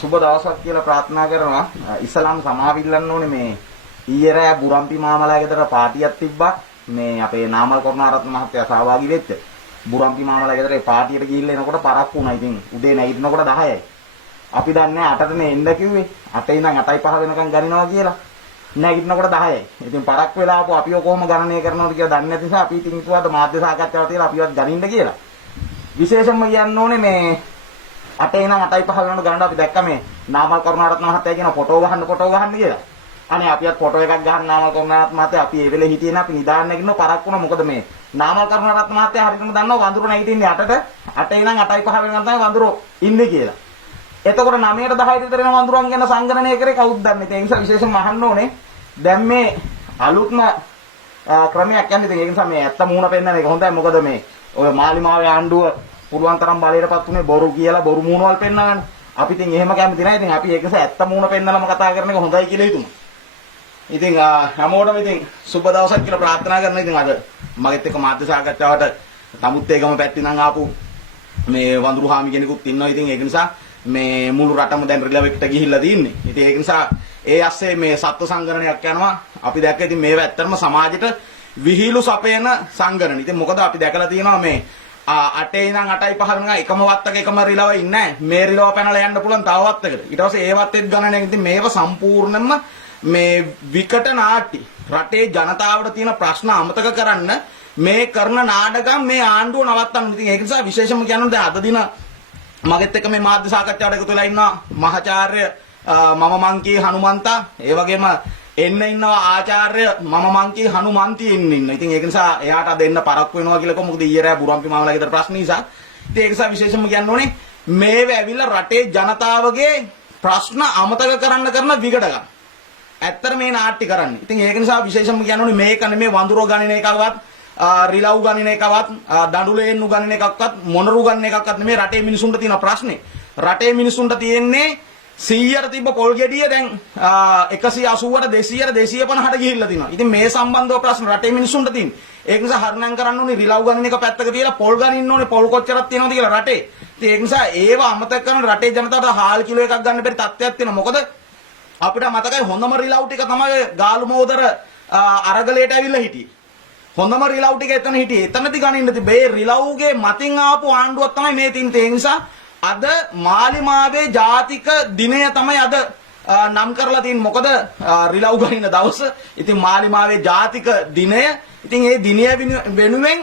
සුබ දවසක් කියලා ප්‍රාර්ථනා කරනවා. ඉස්ලාම් සමාවිල්ලන්න ඕනේ මේ ඊයේ රෑ බුරම්පි මාමලා ගෙදර පාටියක් තිබ්බා. මේ අපේ නාමල් කරුණාරත්න මහත්තයා සහභාගී වෙච්ච. බුරම්පි මාමලා ගෙදර ඒ පාටියට ගිහිල්ලා එනකොට පරක්කු වුණා. ඉතින් උදේ නැගිටිනකොට 10යි. අපි දන්නේ 8ටනේ එන්න කිව්වේ. 8 ඉඳන් 8:05 වෙනකන් ගණනනවා කියලා. නැගිටිනකොට 10යි. ඉතින් පරක්කු වෙලා ආපු අපිව කොහොම ගණනය කරනවද කියලා දන්නේ නැති නිසා අපි ඉතින් හිතුවාද මාධ්‍ය සාකච්ඡාවක් තියලා අපිවත් ගණින්න කියලා. විශේෂයෙන්ම කියන්න ඕනේ මේ 8 ඉඳන් 8:05 වෙනකොට ගණන අපි දැක්ක මේ නාමල් කරුණාරත්න මහත්තයා කියන ෆොටෝ ගහන්න කියලා. අනේ අපිත් ෆොටෝ එකක් ගහන්න නාමල් කරුණාරත්න මහත්තයා අපි ඒ වෙලේ හිටියේ නේ අපි නිදාන්න නැගිටින පරක්කු වුණා. මොකද මේ නාමල් කරුණාරත්න මහත්තයා හරියටම දන්නවා වඳුරු නැගිටින්නේ 8ට 8 ඉඳන් 8:05 වෙනකන් තමයි වඳුරු ඉන්නේ කියලා. එතකොට 9ට 10ට විතර එන වඳුරන් ගැන සංගණනය කරේ කවුද දන්නේ? ඒ නිසා විශේෂයෙන්ම අහන්න ඕනේ. දැන් මේ අලුත්ම ක්‍රමයක් යන්නේ. ඉතින් ඒ නිසා මේ ඇත්ත මූණ පෙන්නන එක හොඳයි. මොකද මේ ඔය මාලිමාවේ ආණ්ඩුව පුළුවන් තරම් බලයටපත් උනේ බොරු කියලා බොරු මූණවල් පෙන්නනවානේ. අපි ඉතින් එහෙම කැමති නැහැ. ඉතින් අපි ඒක නිසා ඇත්ත මූණ පෙන්නනම කතා කරන එක හොඳයි කියලා හිතමු. ඉතින් හැමෝටම ඉතින් සුබ දවසක් කියලා ප්‍රාර්ථනා කරනවා. ඉතින් අද මගෙත් එක්ක මාධ්‍ය සාකච්ඡාවට තමුත්තේගම පැත්තේ නම් ආපු මේ වඳුරු හාමි කෙනෙකුත් ඉන්නවා. ඉතින් ඒක නිසා මේ මුළු රටම දැන් රිලව් එකට ගිහිල්ලා තින්නේ. ඉතින් ඒක නිසා ඒ ASCII මේ සත්ව සංගණනයක් යනවා. අපි දැක්ක ඉතින් මේවා ඇත්තටම සමාජයට විහිළු සපයන සංගණන. ඉතින් මොකද අපි දැකලා තියෙනවා මේ 8 ඉඳන් 8:05 වෙනකන් එකම වත්තක එකම රිලව ඉන්නේ නැහැ. මේ රිලව පැනලා යන්න පුළුවන් තව වත්තකට. ඊට පස්සේ ඒ වත්තෙත් ගණනයක්. ඉතින් මේව සම්පූර්ණයෙන්ම මේ විකට නාට්‍ය. රටේ ජනතාවට තියෙන ප්‍රශ්න අමතක කරන්න මේ කරන නාටකම් මේ ආණ්ඩුව නවත්තන්න. ඉතින් ඒක නිසා විශේෂම කියනවා දැන් අද දින මගෙත් එක්ක මේ මාධ්‍ය සාකච්ඡාවට එකතු වෙලා ඉන්නවා මහාචාර්ය මම මංකී හනුමන්තා. ඒ වගේම එන්න ඉන්නවා ආචාර්ය මම මංකී හනුමන්ති ඉන්න. ඉතින් ඒක නිසා එයාට අද එන්න පරක්කු වෙනවා කියලා කොහොමද ඊයේ රෑ බුරම්පි මාමලා ගෙදර ප්‍රශ්න නිසා. ඉතින් ඒක නිසා විශේෂයෙන්ම කියන්න ඕනේ මේව ඇවිල්ලා රටේ ජනතාවගේ ප්‍රශ්න අමතක කරන්න කරන විගඩකම්. ඇත්තට මේ නාට්‍ය කරන්නේ. ඉතින් ඒක නිසා විශේෂයෙන්ම කියන්න ඕනේ මේක නෙමේ වඳුරෝ ගණන එකවත් රිලව් ගණන එකවත් දඬුලේන්නු ගණන එකක්වත් මොනරු ගණන එකක්වත් නෙමේ රටේ මිනිසුන්ට තියෙන ප්‍රශ්නේ. රටේ මිනිසුන්ට තියෙන්නේ 100ට තිබ්බ පොල් ගෙඩිය දැන් 180ට 200ට 250ට ගිහිල්ලා තිනවා. ඉතින් මේ සම්බන්ධව ප්‍රශ්න රටේ මිනිසුන්ට තියෙන්නේ. ඒක නිසා හර්ණම් කරන්න ඕනේ රිලව් ගණන එක පැත්තක තියලා පොල් ගණන් ඕනේ පොල් කොච්චරක් තියෙනවද කියලා රටේ. ඉතින් ඒක නිසා ඒව අමතක කරන රටේ ජනතාවට හාල් කිලෝ එකක් ගන්න බැරි තත්ත්වයක් තියෙනවා. මොකද අපිට මතකයි හොඳම රිලව් ටික තමයි ගාලු මෝදර අරගලයට ඇවිල්ලා හිටියේ. හොඳම රිලව් ටික එතන හිටියේ. එතනදී ගණින්න තිබේ රිලව්ගේ මතින් ආපු ආණ්ඩුවක් තමයි මේ තින්නේ. ඒ නිසා අද මාලිමාවේ ජාතික දිනය තමයි අද නම් කරලා තියෙන්නේ. මොකද රිලව් ගහින දවස. ඉතින් මාලිමාවේ ජාතික දිනය. ඉතින් ඒ දිනය වෙනුවෙන්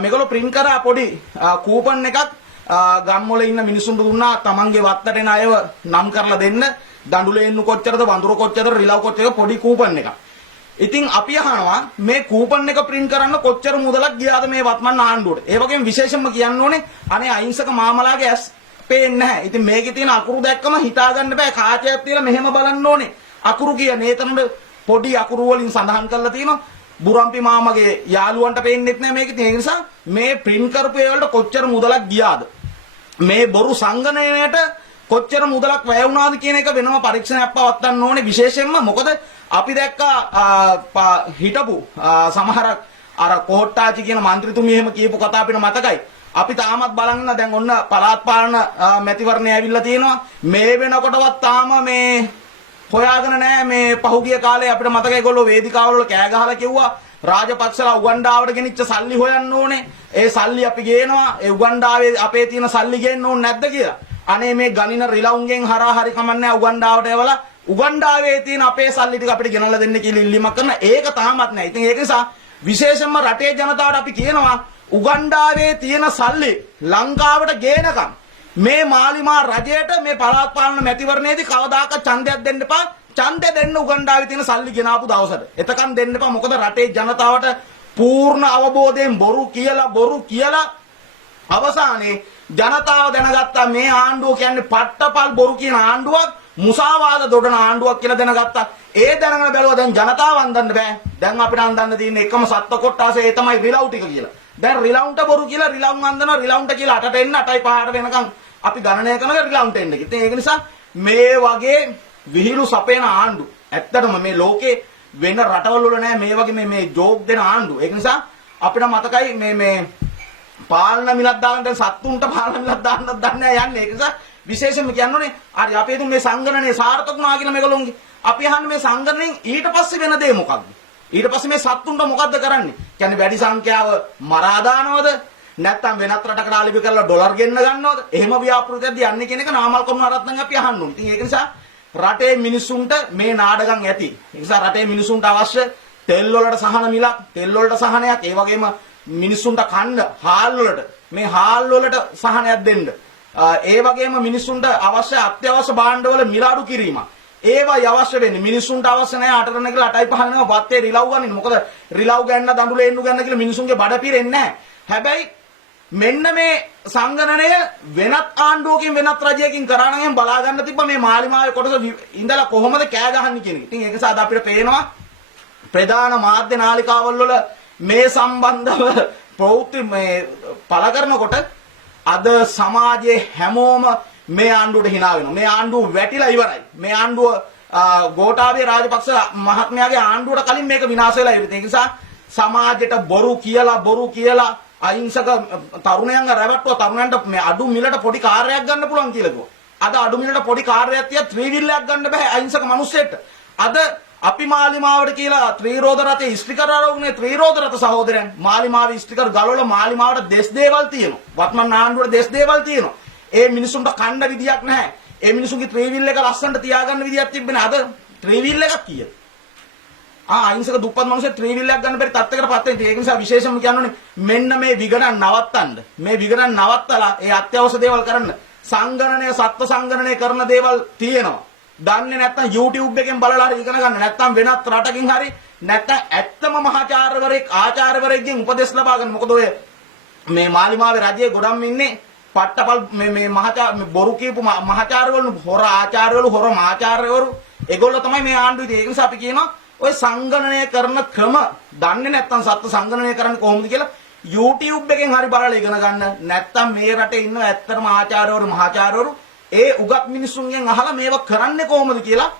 මේගොල්ලෝ print කරා පොඩි කූපන් එකක් ගම්වල ඉන්න මිනිසුන්ට දුන්නා. තමන්ගේ වත්තට එන අයව නම් කරලා දෙන්න. දඬුලේන්නු කොච්චරද වඳුරු කොච්චරද රිලව් කොච්චරද පොඩි කූපන් එකක්. ඉතින් අපි අහනවා මේ කූපන් එක print කරන්න කොච්චර මුදලක් ගියාද මේ වත්මන් ආණ්ඩුවට. ඒ වගේම විශේෂයෙන්ම කියන්න ඕනේ අනේ අහිංසක මාමලාගේ ඇස් පේන්නේ නැහැ. ඉතින් මේකේ තියෙන අකුරු දැක්කම හිතා ගන්න බෑ. කාචයක් තියලා මෙහෙම බලන්න ඕනේ. අකුරු කියන්නේ ඒතනද පොඩි අකුරු වලින් සඳහන් කරලා තියෙනවා. බුරම්පි මාමගේ යාළුවන්ට පේන්නෙත් නැහැ මේක. ඒ නිසා මේ print කරපු ඒවලට කොච්චර මුදලක් ගියාද? මේ බොරු සංගණනයට කොච්චර මුදලක් වැය වුණාද කියන එක වෙනම පරීක්ෂණයක් පවත්වන්න ඕනේ. විශේෂයෙන්ම මොකද අපි දැක්කා හිටපු සමහර අර කොහොට්ටාචි කියන മന്ത്രിතුමිය එහෙම කියපු කතාව අපිට මතකයි. අපි තාමත් බලන් ඉන්න දැන් ඔන්න පළාත් පාලන මැතිවරණය ඇවිල්ලා තියෙනවා. මේ වෙනකොටවත් තාම මේ හොයාගෙන නැහැ. මේ පහුගිය කාලේ අපිට මතකයි ඒගොල්ලෝ වේදිකාවල කෑ ගහලා කිව්වා රාජපක්ෂලා උගණ්ඩාවට ගෙනිච්ච සල්ලි හොයන්න ඕනේ. ඒ සල්ලි අපි ගේනවා. ඒ උගණ්ඩාවේ අපේ තියෙන සල්ලි ගේන්න ඕනේ නැද්ද කියලා. අනේ මේ ගණින රිලවුන්ගෙන් හරහා හරි කමන්නේ උගණ්ඩාවට එවලා උගණ්ඩාවේ තියෙන අපේ සල්ලි ටික අපිට ගෙනල්ලා දෙන්න කියලා ඉල්ලීමක් කරන ඒක තාමත් නැහැ. ඉතින් ඒක නිසා විශේෂයෙන්ම රටේ ජනතාවට අපි කියනවා උගණ්ඩාවේ තියෙන සල්ලි ලංකාවට ගේනකම් මේ මාලිමා රජයට මේ පළාත් පාලන මැතිවරණයේදී කවදාකවත් ඡන්දයක් දෙන්න එපා. ඡන්දය දෙන්න උගණ්ඩාවේ තියෙන සල්ලි ගෙනාපු දවසට. එතකන් දෙන්න එපා. මොකද රටේ ජනතාවට පූර්ණ අවබෝධයෙන් බොරු කියලා අවසානයේ ජනතාව දැනගත්තා මේ ආණ්ඩුව කියන්නේ පට්ටපල් බොරු කියන ආණ්ඩුවක්, මුසාවාද දොඩන ආණ්ඩුවක් කියලා දැනගත්තා. ඒ දැනගෙන බැලුවා දැන් ජනතාව අන්දන්න බෑ. දැන් අපිට අන්දන්න තියෙන එකම සත්ත්ව කොටාසේ ඒ තමයි රිලව් ටික කියලා. දැන් රිලව්න්ට බොරු කියලා රිලව් අන්දනවා. රිලව්න්ට කියලා 8ට එන්න 8:05ට වෙනකන් අපි ගණනය කරන රිලව්න්ට එන්න. ඉතින් ඒක නිසා මේ වගේ විහිළු සපේන ආණ්ඩු ඇත්තටම මේ ලෝකේ වෙන රටවල් වල නෑ මේ වගේ මේ ජෝක් දෙන ආණ්ඩු. ඒක නිසා අපිට මතකයි මේ පාලන මිලක් දාන්න සත්තුන්ට පාලන මිලක් දාන්නත් දන්නේ නැහැ යන්නේ. ඒක නිසා විශේෂයෙන්ම කියන්නෝනේ හරි අපේ තුන් මේ සංගණනයේ සාර්ථක වුණා කියන මේගොල්ලෝන්ගේ. අපි අහන්නේ මේ සංගණනයෙන් ඊට පස්සේ වෙන දේ මොකක්ද? ඊට පස්සේ මේ සත්තුන්ට මොකද්ද කරන්නේ? කියන්නේ වැඩි සංඛ්‍යාව මරා දානවද? නැත්නම් වෙනත් රටකට ආලිපි කරලා ඩොලර් ගෙන්න ගන්නවද? එහෙම ව්‍යාපෘතියක්ද යන්නේ කියන එක නාමල් කරුණාරත්නන් අපි අහන්න ඕනේ. ඉතින් ඒක නිසා රටේ මිනිසුන්ට මේ නාඩගම් ඇති. ඒ නිසා රටේ මිනිසුන්ට අවශ්‍ය තෙල් වලට සහන මිලක්, තෙල් වලට සහනයක්, ඒ වගේම මිනිසුන්ට කන්න හාල් වලට මේ හාල් වලට සහනයක් දෙන්න. ඒ වගේම මිනිසුන්ට අවශ්‍ය අත්‍යවශ්‍ය භාණ්ඩවල මිල අඩු කිරීම. ඒවයි අවශ්‍ය වෙන්නේ. මිනිසුන්ට අවශ්‍ය නැහැ 8 කියලා 8.5 වෙනවා බත්තේ රිලව් ගන්න. මොකද රිලව් ගන්න දඬුලේ එන්නු ගන්න කියලා මිනිසුන්ගේ බඩ පිරෙන්නේ නැහැ. හැබැයි මෙන්න මේ සංගණනය වෙනත් ආණ්ඩුවකින් වෙනත් රජයකින් කරා නම් බලා ගන්න තිබ්බ මේ මාලිමාවේ කොටස ඉඳලා කොහොමද කෑ ගහන්නේ කියන එක. ඉතින් ඒක නිසා අපිට පේනවා ප්‍රධාන මාධ්‍ය නාලිකාවල් වල මේ සම්බන්ධව ප්‍රවෘත්ති මේ පළ කරනකොට අද සමාජයේ හැමෝම මේ ආණ්ඩුවට hina වෙනවා. මේ ආණ්ඩුව වැටිලා ඉවරයි. මේ ආණ්ඩුව ගෝඨාභය රාජපක්ෂ මහත්මයාගේ ආණ්ඩුවට කලින් මේක විනාශ වෙලා ඉවරයි. ඒ නිසා සමාජයට බොරු කියලා අහිංසක තරුණයන්ව රැවට්ටුවා තරුණයන්ට මේ අඩු මිලට පොඩි කාර්යයක් ගන්න පුළුවන් කියලා කිව්වා. අද අඩු මිලට පොඩි කාර්යයක් තියා ත්‍රිවිල්ලයක් ගන්න බෑ අහිංසක මිනිස්සෙට. අද අපි මාලිමාවට කියලා ත්‍රිරෝද රතේ ඉස්ත්‍රිකර ආරෝගනේ ත්‍රිරෝද රත සහෝදරයන් මාලිමාවේ ඉස්ත්‍රිකර ගලවලා මාලිමාවට දෙස් දේවල් තියෙනවා. වත්මන් ආණ්ඩුවට දෙස් දේවල් තියෙනවා. ඒ මිනිසුන්ට කණ්ඩ විදියක් නැහැ. ඒ මිනිසුන්ගේ ත්‍රිවිල් එක ලස්සනට තියාගන්න විදියක් තිබෙන්නේ. අද ත්‍රිවිල් එකක් කීයද? අහිංසක දුප්පත් මිනිස්සු ත්‍රිවිල් එකක් ගන්න බැරි තත්ත්වයකටපත් වෙනවා. ඒක නිසා විශේෂයෙන්ම කියන්නෝනේ මෙන්න මේ විගණන් නවත්තන්න. මේ විගණන් නවත්තලා ඒ අත්‍යවශ්‍ය දේවල් කරන්න. සංගණනය සත්ත්ව සංගණනය කරන දේවල් තියෙනවා. දන්නේ නැත්නම් YouTube එකෙන් බලලා හරි ඉගෙන ගන්න. නැත්නම් වෙනත් රටකින් හරි නැත්නම් ඇත්තම මහාචාර්යවරයෙක් ආචාර්යවරයෙක්ගෙන් උපදෙස් ලබා ගන්න. මොකද ඔය මේ මාලිමාවේ රජයේ ගොඩක් ඉන්නේ පට්ටපල් මේ මහාචාර්ය බොරු කියපු මහාචාර්යවරු හොර ආචාර්යවරු හොර මාචාර්යවරු ඒගොල්ලෝ තමයි මේ ආණ්ඩුවේ. ඒක නිසා අපි කියනවා ඔය සංගණනය කරන ක්‍රම දන්නේ නැත්නම් සත්ත්ව සංගණනය කරන්නේ කොහොමද කියලා YouTube එකෙන් හරි බලලා ඉගෙන ගන්න. නැත්නම් මේ රටේ ඉන්න ඇත්තටම ආචාර්යවරු මහාචාර්යවරු ඒ උගත් මිනිසුන්ගෙන් අහලා මේව කරන්නේ කොහොමද කියලා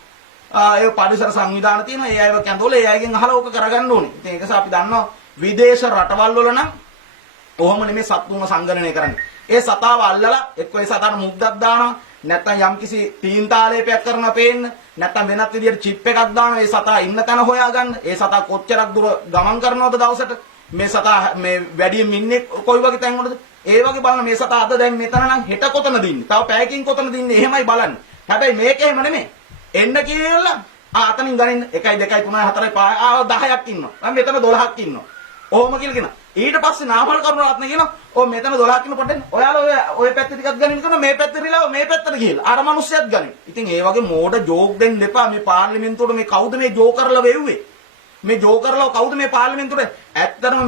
ඒ පරිසර සංවිධාන තියෙනවා. ඒ අයව කැඳවලා ඒ අයගෙන් අහලා ඕක කරගන්න ඕනේ. ඉතින් ඒක නිසා අපි දන්නවා විදේශ රටවල් වල නම් කොහොම නෙමේ සත්තුන්ව සංගණනය කරන්නේ. ඒ සතාව අල්ලලා එක්ක ඒ සතාට මුද්දක් දානවා. නැත්නම් යම්කිසි තීන්තාලේපයක් කරනවා පේන්න. නැත්නම් වෙනත් විදියට චිප් එකක් දානවා. ඒ සතා ඉන්න තැන හොයාගන්න. ඒ සතා කොච්චරක් දුර ගමන් කරනවද දවසට? මේ සතා මේ වැඩියෙන් ඉන්නේ කොයි වගේ තැන්වලද? ඒ වගේ බලන මේ සතා අද දැන් මෙතන නම් හෙට කොතනද ඉන්නේ? තව පැයකින් කොතනද ඉන්නේ? එහෙමයි බලන්නේ. හැබැයි මේක එහෙම නෙමෙයි. එන්න කියලා අතනින් ගනින්න 1 2 3 4 5 10ක් ඉන්නවා. මම මෙතන 12ක් ඉන්නවා. ඔහොම කියලා කියනවා. ඊට පස්සේ නාමල් කරුණාරත්න කියනවා ඔව් මෙතන 12ක් ඉන්න පොඩ්ඩෙන් ඔයාලා ඔය පැත්ත ටිකක් ගනින්න කරනවා මේ පැත්ත රිලාව මේ පැත්තට ගිහලා අර මිනිස්සයත් ගනින්න. ඉතින් ඒ වගේ මෝඩ ජෝක් දෙන්න එපා. මේ පාර්ලිමේන්තුවට මේ කවුද මේ ජෝකර්ලා වෙව්වේ? මේ ජෝකර්ලා කවුද මේ පාර්ලිමේන්තුවට? ඇත්තටම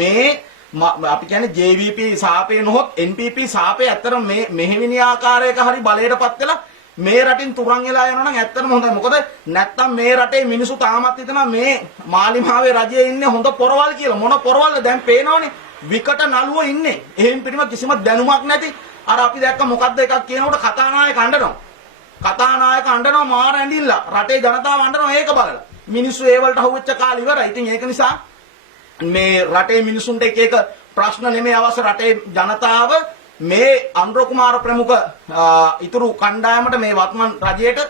මේ අපි කියන්නේ JVP සාපේ නොහොත් NPP සාපේ ඇත්තටම මේ මෙහෙවිනි ආකාරයක හරි බලයටපත් වෙලා මේ රටින් තුරන් වෙලා යනවා නම් ඇත්තටම හොඳයි. මොකද නැත්තම් මේ රටේ මිනිස්සු තාමත් හිතනවා මේ මාලිමාවේ රජයේ ඉන්නේ හොඳ පොරවල් කියලා. මොන පොරවල්ද දැන් පේනවනේ. විකට නළුවෝ ඉන්නේ. එහෙන් පිටිම කිසිම දැනුමක් නැති. අර අපි දැක්ක මොකද්ද එකක් කියනකොට කතානායක අඬනවා. කතානායක අඬනවා මාර ඇඬිල්ල. රටේ ජනතාව අඬනවා ඒක බලලා. මිනිස්සු ඒ වලට හුවෙච්ච කාලේ ඉවරයි. ඉතින් ඒක නිසා මේ රටේ මිනිසුන්ට එක ප්‍රශ්න නෙමෙයි අවශ්‍ය. රටේ ජනතාව මේ අනුර කුමාර ප්‍රමුඛ ඉතුරු කණ්ඩායමට මේ වත්මන් රජයට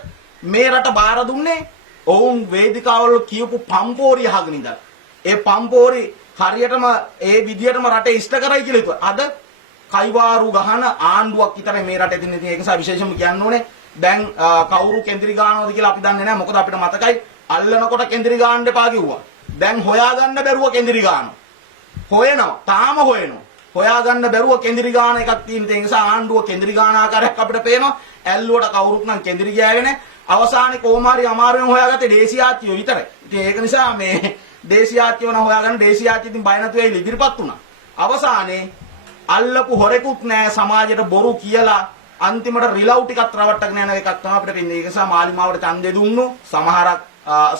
මේ රට බාර දුන්නේ ඔවුන් වේදිකාවල කියපු පම්පෝරි අහගෙන ඉඳලා. ඒ පම්පෝරි හරියටම ඒ විදියටම රටේ ඉෂ්ට කරයි කියලා හිතුවා. අද කයිවාරු ගහන ආණ්ඩුවක් විතරයි මේ රටේ තියෙන. ඉතින් ඒක නිසා විශේෂයෙන්ම කියන්න ඕනේ දැන් කවුරු කේන්ද්‍රී ගානවද කියලා අපි දන්නේ නැහැ. මොකද අපිට මතකයි අල්ලනකොට කේන්ද්‍රී ගාන්න එපා කිව්වා. දැන් හොයාගන්න බැරුව කේන්ද්‍රී ගානවා. හොයනවා. තාම හොයනවා. හොයාගන්න බැරුව කේන්ද්‍රී ගාන එකක් තියෙන. ඒ නිසා ආණ්ඩුව කේන්ද්‍රී ගාන ආකාරයක් අපිට පේනවා. ඇල්ලුවට කවුරුත් නම් කේන්ද්‍රී ගෑවේ නැහැ. අවසානයේ කොහොම හරි අමාරුවෙන් හොයාගත්තේ දේශීයාත්‍යෝ විතරයි. ඉතින් ඒක නිසා මේ දේශීයාත්‍යෝ නම් හොයාගන්න දේශීයාත්‍ය ඉතින් බය නැතුව ඇවිල්ලා ඉදිරිපත් වුණා. අවසානයේ අල්ලපු හොරෙකුත් නැහැ සමාජයට බොරු කියලා අන්තිමට රිලව් ටිකක් රවට්ටගෙන යන එකක් තමයි අපිට පෙන්නේ. ඒක නිසා මාලිමාවට ඡන්දය දුන්නු සමහරක්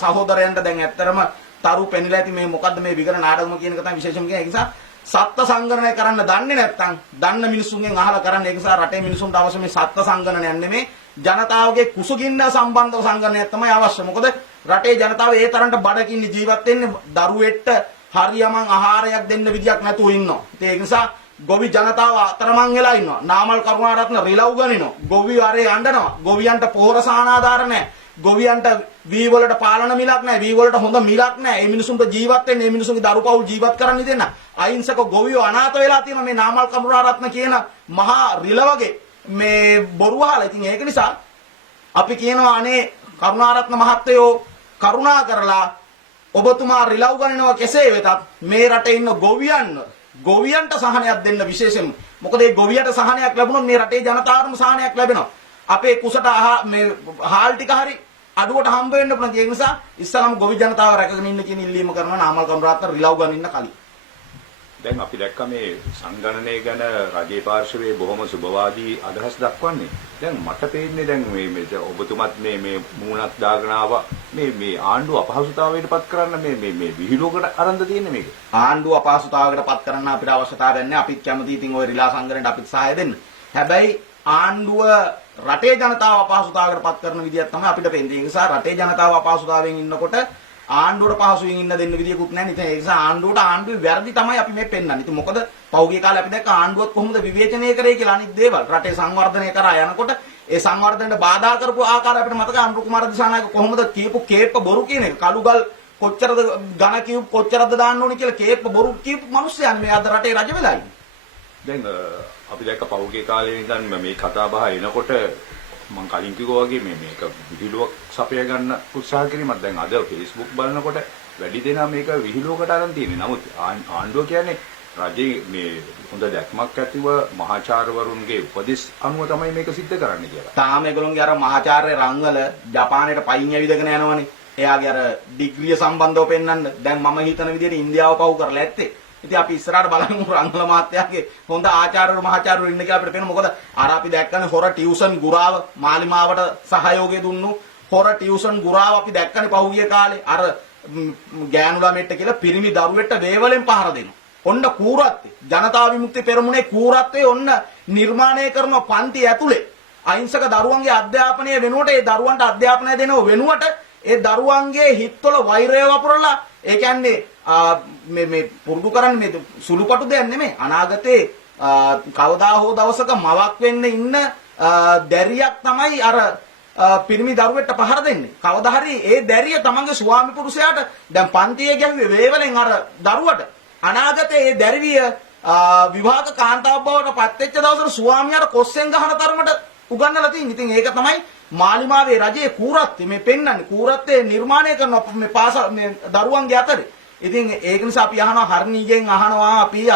සහෝදරයන්ට දැන් ඇත්තටම තරු පෙනිලා ඇති මේ මොකද්ද මේ විගණ නාටකම කියන එක තමයි විශේෂම කියන්නේ. ඒ නිසා සත්ත්ව සංගණනය කරන්න දන්නේ නැත්නම් දන්න මිනිසුන්ගෙන් අහලා කරන්න. ඒ නිසා රටේ මිනිසුන්ට අවශ්‍ය මේ සත්ත්ව සංගණනයක් නෙමෙයි ජනතාවගේ කුසුගින්න සම්බන්ධව සංගණනයක් තමයි අවශ්‍ය. මොකද රටේ ජනතාව ඒ තරම්ට බඩකින් ජීවත් වෙන්නේ. දරුවෙට්ට හරියමං ආහාරයක් දෙන්න විදියක් නැතුව ඉන්නවා. ඒ නිසා ගොවි ජනතාව අතරමං වෙලා ඉන්නවා. නාමල් කරුණාරත්න රිලව් ගනිනවා. ගොවි ආරේ අඬනවා. ගොවියන්ට පොහොර සානාධාර නැහැ. ගොවියන්ට වී වලට පාලන මිලක් නැහැ. වී වලට හොඳ මිලක් නැහැ. මේ මිනිසුන්ට ජීවත් වෙන්න, මේ මිනිසුන්ගේ දරුපවුල් ජීවත් කරන්න දෙන්න. අහිංසක ගොවියෝ අනාථ වෙලා තියෙනවා මේ නාමල් කරුණාරත්න කියන මහා රිලවගේ මේ බොරු වහලා. ඉතින් ඒක නිසා අපි කියනවා අනේ කරුණාරත්න මහත්තයෝ කරුණා කරලා ඔබතුමා රිලව් ගන්නව කෙසේ වෙතත් මේ රටේ ඉන්න ගොවියන්ට සහනයක් දෙන්න විශේෂයෙන්. මොකද මේ ගොවියට සහනයක් ලැබුණොත් මේ රටේ ජනතාවටම සහනයක් ලැබෙනවා. අපේ කුසට මේ හාල් ටික හරි අඩුවට හම්බ වෙන්න පුළුවන්. ඒ නිසා ඉස්සලම ගොවි ජනතාව රැකගෙන ඉන්න කියන ඉල්ලීම කරනවා නාමල් කරුණාරත්න රිලව් ගන්න ඉන්න කලින්. දැන් අපි දැක්ක මේ සංගණනය ගැන රජයේ පාර්ශවයේ බොහොම සුබවාදී අදහස් දක්වන්නේ. දැන් මට පේන්නේ දැන් මේ ඔබතුමත් මේ මූණක් දාගෙන ආවා මේ ආණ්ඩුව අපහසුතාවයට පත් කරන්න මේ විහිළුවකට අරන්ද තියෙන්නේ මේක. ආණ්ඩුව අපහසුතාවයට පත් කරන්න අපිට අවශ්‍යතාවයක් නැහැ. අපිත් කැමති ඉතින් ওই රිලා සංගරණයට අපිත් සහාය දෙන්න. හැබැයි ආණ්ඩුව රටේ ජනතාව අපහසුතාවයට පත් කරන විදියක් තමයි අපිට පේන්නේ. ඒ නිසා රටේ ජනතාව අපහසුතාවයෙන් ඉන්නකොට ආණ්ඩුවට පහසුවෙන් ඉන්න දෙන්න විදියකුත් නැහැ. ඉතින් ඒ නිසා ආණ්ඩුවේ වැරදි තමයි අපි මේ පෙන්නන්නේ. ඉතින් මොකද පෞගිය කාලේ අපි දැක්ක ආණ්ඩුවත් කොහොමද විවේචනය කරේ කියලා අනිත් දේවල්. රටේ සංවර්ධනය කරා යනකොට ඒ සංවර්ධනයට බාධා කරපු ආකාරය අපිට මතකයි. අනුරු කුමාර දිසානායක කොහොමද කියපු කේප්ප බොරු කියන එක. කළුගල් කොච්චරද ඝන කියු කොච්චරද දාන්න ඕනේ කියලා කේප්ප බොරු කියපු මිනිස්සයන් මේ අද රටේ රජ වෙලා ඉන්නේ. දැන් අපි දැක්ක පෞගිය කාලේ ඉඳන් මේ කතා බහ එනකොට මම කලින් කිව්වා වගේ මේක විහිළුවක් සපය ගන්න උත්සාහ කිරීමක්. දැන් අද Facebook බලනකොට වැඩි දෙනා මේක විහිළුවකට අරන් තියෙන්නේ. නමුත් ආණ්ඩුව කියන්නේ රජයේ මේ හොඳ දැක්මක් ඇතිව මහාචාර්යවරුන්ගේ උපදෙස් අනුව තමයි මේක සිද්ධ කරන්නේ කියලා. තාම ඒගොල්ලෝගේ අර මහාචාර්ය රංගල ජපානයට පයින් ඇවිදගෙන යනවනේ. එයාගේ අර ඩිග්‍රිය සම්බන්ධව පෙන්වන්න. දැන් මම හිතන විදිහට ඉන්දියාව පව් කරලා ඇත්තේ. ඉතින් අපි ඉස්සරහට බලමු රංගල මහත්තයාගේ හොඳ ආචාර්යවරු මහාචාර්යවරු ඉන්න කියලා අපිට පේනවා. මොකද අර අපි දැක්කනේ හොර ටියුෂන් ගුරාව මාලිමාවට සහයෝගය දුන්නු හොර ටියුෂන් ගුරාව අපි දැක්කනේ පහුගිය කාලේ. අර ගෑනු ළමෙක්ට කියලා පිරිමි දරුවෙක්ට වේවලෙන් පහර දෙනවා. ඔන්න කූරත්වේ ජනතා විමුක්ති පෙරමුණේ කූරත්වේ ඔන්න නිර්මාණය කරන පන්ති ඇතුලේ අහිංසක දරුවන්ගේ අධ්‍යාපනය වෙනුවට ඒ දරුවන්ට අධ්‍යාපනය දෙනව වෙනුවට ඒ දරුවන්ගේ හිත්වල වෛරය වපුරලා ඒ කියන්නේ මේ පුරුදු කරන්නේ මේ සුළුපටු දෙයක් නෙමෙයි. අනාගතේ කවදා හෝ දවසක මවක් වෙන්න ඉන්න දැරියක් තමයි අර පිරිමි දරුවෙක්ට පහර දෙන්නේ. කවදා හරි ඒ දැරිය තමන්ගේ ස්වාමි පුරුෂයාට දැන් පන්තියේ ගැව්වේ වේවලෙන් අර දරුවට අනාගතේ ඒ දැරිවිය විවාහක කාන්තාවක් බවට පත් වෙච්ච දවසට ස්වාමියාට කොස්සෙන් ගහන තරමට උගන්වලා තියෙනවා. ඉතින් ඒක තමයි මාලිමාවේ රජයේ කූරත්වය මේ පෙන්වන්නේ. කූරත්වයේ නිර්මාණය කරන මේ පාසල් මේ දරුවන්ගේ අතරේ. ඉතින් ඒක නිසා අපි අහනවා හර්නීගෙන් අහනවා අපි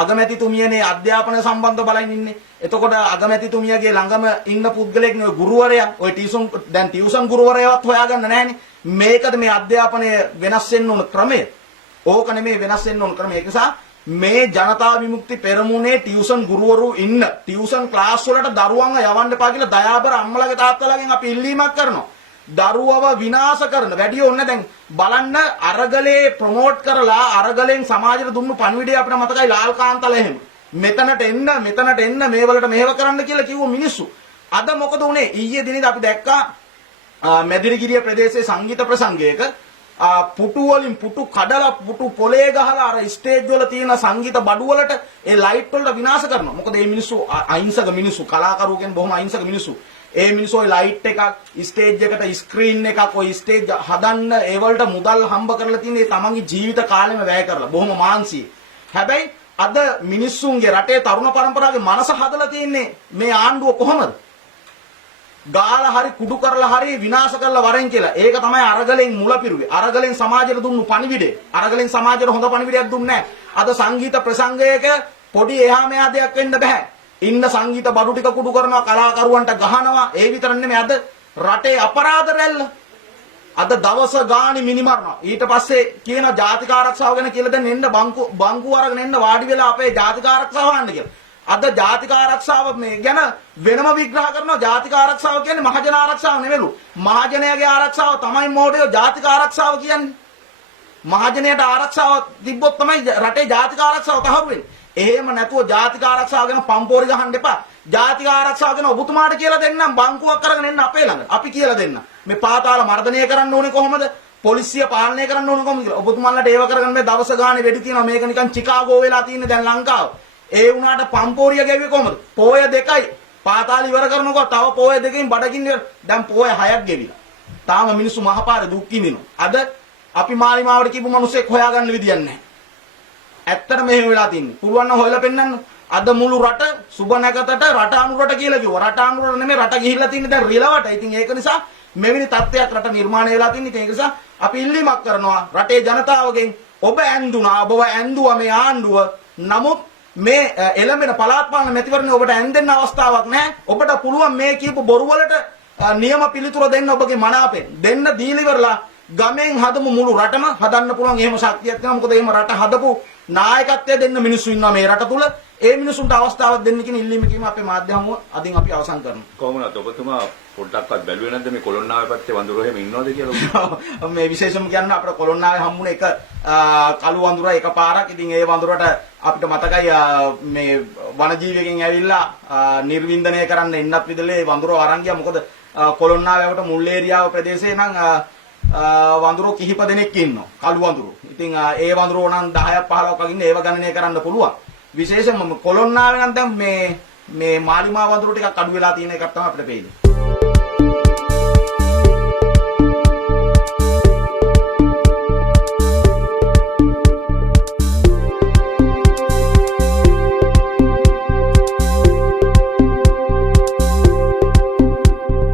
අගමැතිතුමියනේ අධ්‍යාපන සම්බන්ධ බලන් ඉන්නේ. එතකොට අගමැතිතුමියගේ ළඟම ඉන්න පුද්ගලෙක් නේ ගුරුවරයා. ඔය ටියුෂන් ගුරුවරයාවත් හොයාගන්න නැහැනේ. මේකද මේ අධ්‍යාපනය වෙනස් වෙන්න ඕන ක්‍රමය. ඕක නෙමෙයි වෙනස් වෙන්න ඕන ක්‍රමය. ඒක නිසා මේ ජනතා විමුක්ති පෙරමුණේ ටියුෂන් ගුරුවරු ඉන්න ටියුෂන් ක්ලාස් වලට දරුවන්ව යවන්න එපා කියලා දයාබර අම්මලාගේ තාත්තලාගෙන් අපි ඉල්ලීමක් කරනවා. දරුවව විනාශ කරන වැඩි ඕන දැන් බලන්න අරගලේ ප්‍රොමෝට් කරලා අරගලෙන් සමාජයට දුන්නු පණිවිඩය අපිට මතකයි ලාල්කාන්තල එහෙම. මෙතනට එන්න මේ වලට මෙහෙව කරන්න කියලා කිව්ව මිනිස්සු. අද මොකද උනේ? ඊයේ දිනේදී අපි දැක්කා මැදිරිගිරිය ප්‍රදේශයේ සංගීත ප්‍රසංගයක පුටු වලින් පුටු කඩලා පුටු පොලේ ගහලා අර ස්ටේජ් වල තියෙන සංගීත බඩු වලට ඒ ලයිට් වලට විනාශ කරනවා. මොකද මේ මිනිස්සු අහිංසක මිනිස්සු කලාකරුවෝ කියන්නේ බොහොම අහිංසක මිනිස්සු. ඒ මිනිස්සු ඔය ලයිට් එකක් ස්ටේජ් එකට ස්ක්‍රීන් එකක් ඔය ස්ටේජ් හදන්න ඒ වලට මුදල් හම්බ කරලා තියෙන ඒ තමන්ගේ ජීවිත කාලෙම වැය කරලා බොහොම මාන්සියි. හැබැයි අද මිනිස්සුන්ගේ රටේ තරුණ පරම්පරාවේ මනස හදලා තියෙන්නේ මේ ආණ්ඩුව කොහමද? ගාලා හරි කුඩු කරලා හරි විනාශ කරලා වරෙන් කියලා. ඒක තමයි අරගලෙන් මුලපිරුවේ. අරගලෙන් සමාජයට දුන්නු පණිවිඩය. අරගලෙන් සමාජයට හොඳ පණිවිඩයක් දුන්නේ නැහැ. අද සංගීත ප්‍රසංගයක පොඩි එහා මෙහා දෙයක් වෙන්න බෑ. ඉන්න සංගීත බඩු ටික කුඩු කරනවා කලාකරුවන්ට ගහනවා. ඒ විතර නෙමෙයි අද රටේ අපරාධ රැල්ල. අද දවස ගාණි මිනිමරනවා. ඊට පස්සේ කියන ජාතික ආරක්ෂාව ගැන කියලා දැන් එන්න බංකු අරගෙන එන්න වාඩි වෙලා අපේ ජාතික ආරක්ෂාව වහන්න කියලා. අද ජාතික ආරක්ෂාව මේ ගැන වෙනම විග්‍රහ කරනවා. ජාතික ආරක්ෂාව කියන්නේ මහජන ආරක්ෂාව නෙවෙලු. මහජනයාගේ ආරක්ෂාව තමයි මොඩියෝ ජාතික ආරක්ෂාව කියන්නේ. මහජනයාට ආරක්ෂාව තිබ්බොත් තමයි රටේ ජාතික ආරක්ෂාව තහවුරු වෙන්නේ. එහෙම නැතුව ජාතික ආරක්ෂාව ගැන පම්පෝරි ගහන්න එපා. ජාතික ආරක්ෂාව ගැන ඔබතුමාට කියලා දෙන්නම් බංකුවක් අරගෙන එන්න අපේ ළඟ. අපි කියලා දෙන්න. මේ පාතාල මර්ධනය කරන්න ඕනේ කොහොමද? පොලිසිය පාලනය කරන්න ඕන කොහොමද කියලා. ඔබතුමාලට ඒව කරගන්න මේ දවස ගානේ වෙඩි තියෙනවා. මේක නිකන් චිකාගෝ වෙලා තියෙන්නේ දැන් ලංකාව. ඒ වුණාට පම්පෝරිය ගැව්වේ කොහමද? පෝය 2යි. පාතාල ඉවර කරනකොට තව පෝය 2කින් බඩගින්න දැන් පෝය 6ක් ගෙවිලා. තාම මිනිස්සු මහපාරේ දුක් විඳිනවා. අද අපි මාලිමාවට කියපු මිනිස්සෙක් හොයාගන්න විදියක් නැහැ. ඇත්තට මෙහෙම වෙලා තින්නේ. පුළුවන් නම් හොයලා පෙන්නන්න. අද මුළු රට සුබ නැකතට රට අනුරට කියලා කිව්වා. රට අනුරට නෙමෙයි රට ගිහිල්ලා තින්නේ දැන් රිලවට. ඉතින් ඒක නිසා මෙවැනි තත්ත්වයක් රට නිර්මාණය වෙලා තින්නේ. ඒක නිසා අපි ඉල්ලීමක් කරනවා රටේ ජනතාවගෙන් ඔබ ඇඳුනා ඔබව ඇඳුවා මේ ආණ්ඩුව. නමුත් මේ එළඹෙන පළාත් පාලන මැතිවරණේ ඔබට ඇඳෙන්න අවස්ථාවක් නැහැ. ඔබට පුළුවන් මේ කියපු බොරු වලට නියම පිළිතුර දෙන්න ඔබගේ මනාපෙන්. දෙන්න දීලා ඉවරලා ගමෙන් හදමු මුළු රටම හදන්න පුළුවන් එහෙම ශක්තියක් තියෙනවා. මොකද එහෙම රට හදපු නායකත්වය දෙන්න මිනිස්සු ඉන්නවා මේ රට තුල. ඒ මිනිසුන්ට අවස්ථාවක් දෙන්න කියන ඉල්ලීමකින් අපේ මාධ්‍ය හමුව අදින් අපි අවසන් කරනවා. කොහොමද ඔබතුමා පොඩ්ඩක්වත් බැලුවේ නැද්ද මේ කොළොන්නාවේ පැත්තේ වඳුරෝ එහෙම ඉන්නවද කියලා? මේ විශේෂම කියන්නේ අපේ කොළොන්නාවේ හම්බුන එක කළු වඳුර එකපාරක්. ඉතින් ඒ වඳුරට අපිට මතකයි මේ වනජීවියෙක්ගෙන් ඇවිල්ලා නිර්වින්දනය කරන්න එන්නත් විදලේ වඳුරෝ අරන් ගියා. මොකද කොළොන්නාවේට මුල් ඒරියාව ප්‍රදේශේ නම් වඳුරෝ කිහිප දෙනෙක් ඉන්නවා. කළු වඳුරෝ. ඉතින් ඒ වඳුරෝ නම් 10ක් 15ක් වගේ ඉන්නේ. ඒව ගණනය කරන්න පුළුවන්. විශේෂයෙන්ම කොළොන්නාවේ නම් දැන් මේ මාලිමා වඳුරු ටිකක් අඩු වෙලා තියෙන එකක් තමයි අපිට පේන්නේ.